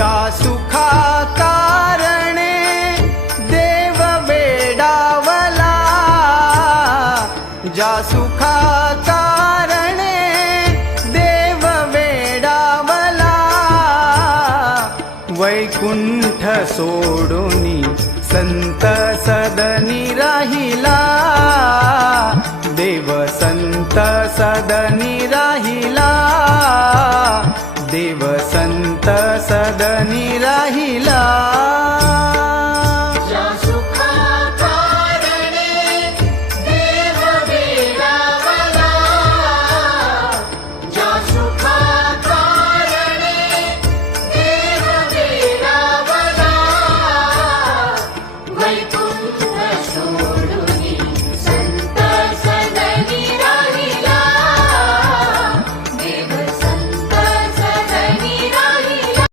ज्या सुखा कारणे देव वेडावला, ज्या सुखा कारणे देव वेडावला, वैकुंठ सोडूनी संत सदनी राहिला, देव संत सदनी राहिला, देव संत सदनी राहिला।